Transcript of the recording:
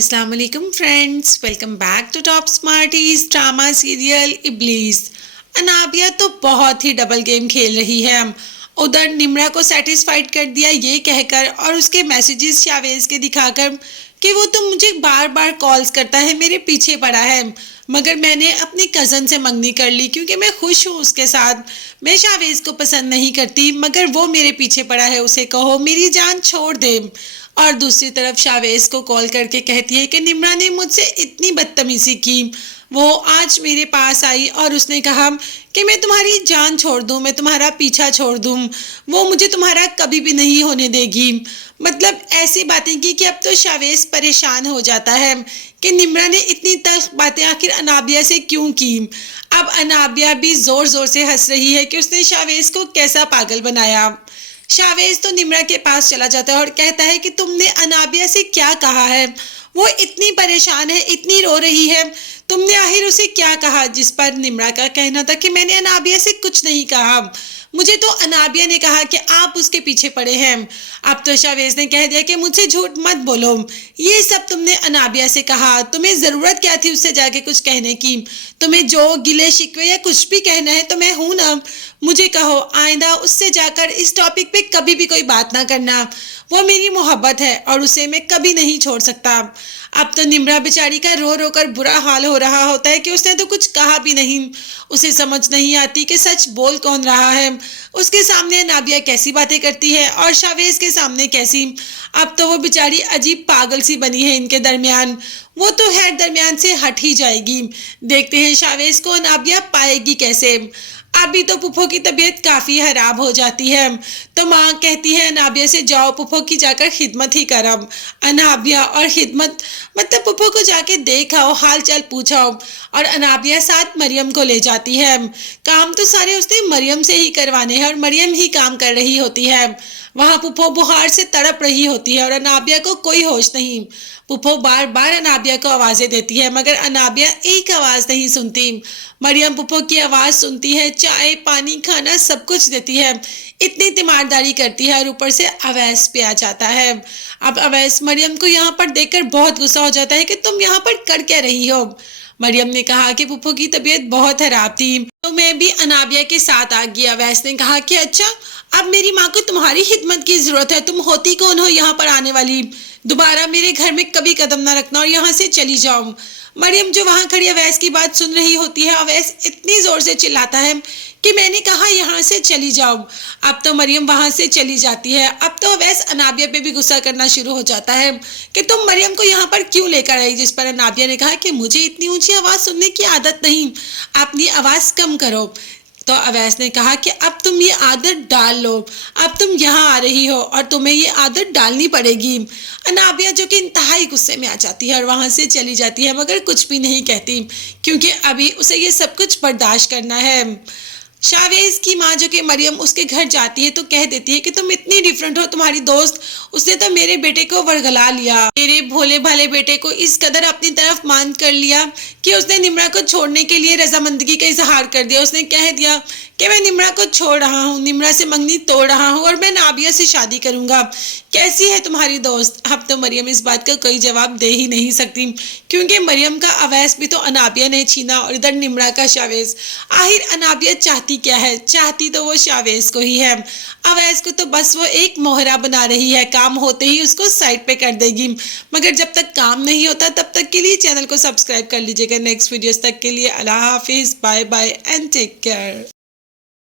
अस्सलाम वालेकुम friends, welcome back to Top Smarties drama serial Iblees. Anabia तो बहुत ही डबल गेम खेल रही है। उधर निम्रा को सेटिस्फाइड कर दिया ये कहकर और उसके मैसेजेस शावेज के दिखाकर कि वो तो मुझे बार बार कॉल्स करता है, मेरे पीछे पड़ा है। मगर मैंने अपनी कज़न से मंगनी कर ली क्योंकि मैं खुश हूँ उसके साथ। मैं शावेज को पसंद नहीं करती मगर वो मेरे पीछे पड़ा है, उसे कहो मेरी जान छोड़ दे। और दूसरी तरफ शावेज को कॉल करके कहती है कि निम्रा ने मुझसे इतनी बदतमीजी की। वो आज मेरे पास आई और उसने कहा कि मैं तुम्हारी जान छोड़ दूं, मैं तुम्हारा पीछा छोड़ दूं, वो मुझे तुम्हारा कभी भी नहीं होने देगी। मतलब ऐसी बातें की कि अब तो शावेज परेशान हो जाता है कि निम्रा ने इतनी तल्ख बातें आखिर अनाबिया से क्यों की। अब अनाबिया भी जोर जोर से हंस रही है कि उसने शावेज को कैसा पागल बनाया। शावेज तो निम्रा के पास चला जाता है और कहता है कि तुमने अनाबिया से क्या कहा है, वो इतनी परेशान है, इतनी रो रही है, तुमने आखिर उसे क्या कहा। जिस पर निम्रा का कहना था कि मैंने अनाबिया से कुछ नहीं कहा, मुझे तो अनाबिया ने कहा कि आप उसके पीछे पड़े हैं। अब तो शावेज ने कह दिया कि मुझसे झूठ मत बोलो, ये सब तुमने अनाबिया से कहा, तुम्हें ज़रूरत क्या थी उससे जाके कुछ कहने की। तुम्हें जो गिले शिकवे या कुछ भी कहना है तो मैं हूं ना, मुझे कहो। आइंदा उससे जाकर इस टॉपिक पे कभी भी कोई बात ना करना, वो मेरी मोहब्बत है और उसे मैं कभी नहीं छोड़ सकता। अब तो निम्रा बेचारी का रो रो कर बुरा हाल हो रहा होता है कि उसने तो कुछ कहा भी नहीं। उसे समझ नहीं आती कि सच बोल कौन रहा है। उसके सामने नाबिया कैसी बातें करती है और शावेज के सामने कैसी। अब तो वो बेचारी अजीब पागल सी बनी है इनके दरमियान। वो तो खैर दरमियान से हट ही जाएगी। देखते हैं शावेज को नाबिया पाएगी कैसे। अभी तो पुप्पो की तबीयत काफ़ी खराब हो जाती है तो माँ कहती है अनाबिया से जाओ पुप्पो की जाकर खिदमत ही करब। अनाबिया और खिदमत मतलब पुप्पो को जाके देखाओ, हाल चाल पूछाओ। और अनाबिया साथ मरियम को ले जाती है। काम तो सारे उसने मरियम से ही करवाने हैं और मरियम ही काम कर रही होती है। वहाँ पुप्पो बुखार से तड़प रही होती है और अनाबिया को कोई होश नहीं। पुप्पो बार बार अनाबिया को आवाज़ें देती है मगर अनाबिया एक आवाज़ नहीं सुनती। मरियम पुप्पो की आवाज़ सुनती है, चाय पानी खाना सब कुछ देती है, इतनी तीमारदारी करती है और ऊपर से अवैस पे आ जाता है। अब अवैस मरियम को यहाँ पर देखकर बहुत गुस्सा हो जाता है कि तुम यहाँ पर कर क्या रही हो। मरियम ने कहा कि पुप्पो की तबीयत बहुत खराब थी तो मैं भी अनाबिया के साथ आ गया। अवैस ने कहा कि अच्छा, अब मेरी माँ को तुम्हारी खिदमत की जरूरत है, तुम होती कौन हो यहाँ पर आने वाली, दोबारा मेरे घर में कभी कदम ना रखना और यहाँ से चली जाओ। मरियम जो वहाँ खड़ी अवैस की बात सुन रही होती है, अवैस इतनी जोर से चिल्लाता है कि मैंने कहा यहाँ से चली जाओ। अब तो मरियम वहाँ से चली जाती है। अब तो अवैस अनाबिया पे भी गुस्सा करना शुरू हो जाता है कि तुम मरियम को यहाँ पर क्यों लेकर आई। जिस पर अनाबिया ने कहा कि मुझे इतनी ऊंची आवाज़ सुनने की आदत नहीं, अपनी आवाज़ कम करो। तो अवैस ने कहा कि अब तुम ये आदत डाल लो, अब तुम यहाँ आ रही हो और तुम्हें ये आदत डालनी पड़ेगी। अनाबिया जो कि इंतहाई गुस्से में आ जाती है और वहाँ से चली जाती है मगर कुछ भी नहीं कहती क्योंकि अभी उसे ये सब कुछ बर्दाश्त करना है। शावेज की माँ जो कि मरियम उसके घर जाती है तो कह देती है कि तुम इतनी डिफरेंट हो, तुम्हारी दोस्त उसने तो मेरे बेटे को वरगला लिया, मेरे भोले भाले बेटे को इस कदर अपनी तरफ मान कर लिया कि उसने निम्रा को छोड़ने के लिए रजामंदगी का इजहार कर दिया। उसने कह दिया कि मैं निम्रा को छोड़ रहा हूँ, निम्रा से मंगनी तोड़ रहा हूँ और मैं नाबिया से शादी करूँगा। कैसी है तुम्हारी दोस्त। अब तो मरियम इस बात का कोई जवाब दे ही नहीं सकती क्योंकि मरियम का अवैस भी तो अनाबिया ने छीना और इधर निम्रा का शावेज। आखिर अनाबिया चाहती क्या है, चाहती तो वो शावेज को ही है। अवैस को तो बस वो एक मोहरा बना रही है, काम होते ही उसको साइड पे कर देगी। मगर जब तक काम नहीं होता तब तक के लिए चैनल को सब्सक्राइब कर लीजिएगा। नेक्स्ट वीडियोस तक के लिए अल्लाह हाफिज़, bye bye and take care.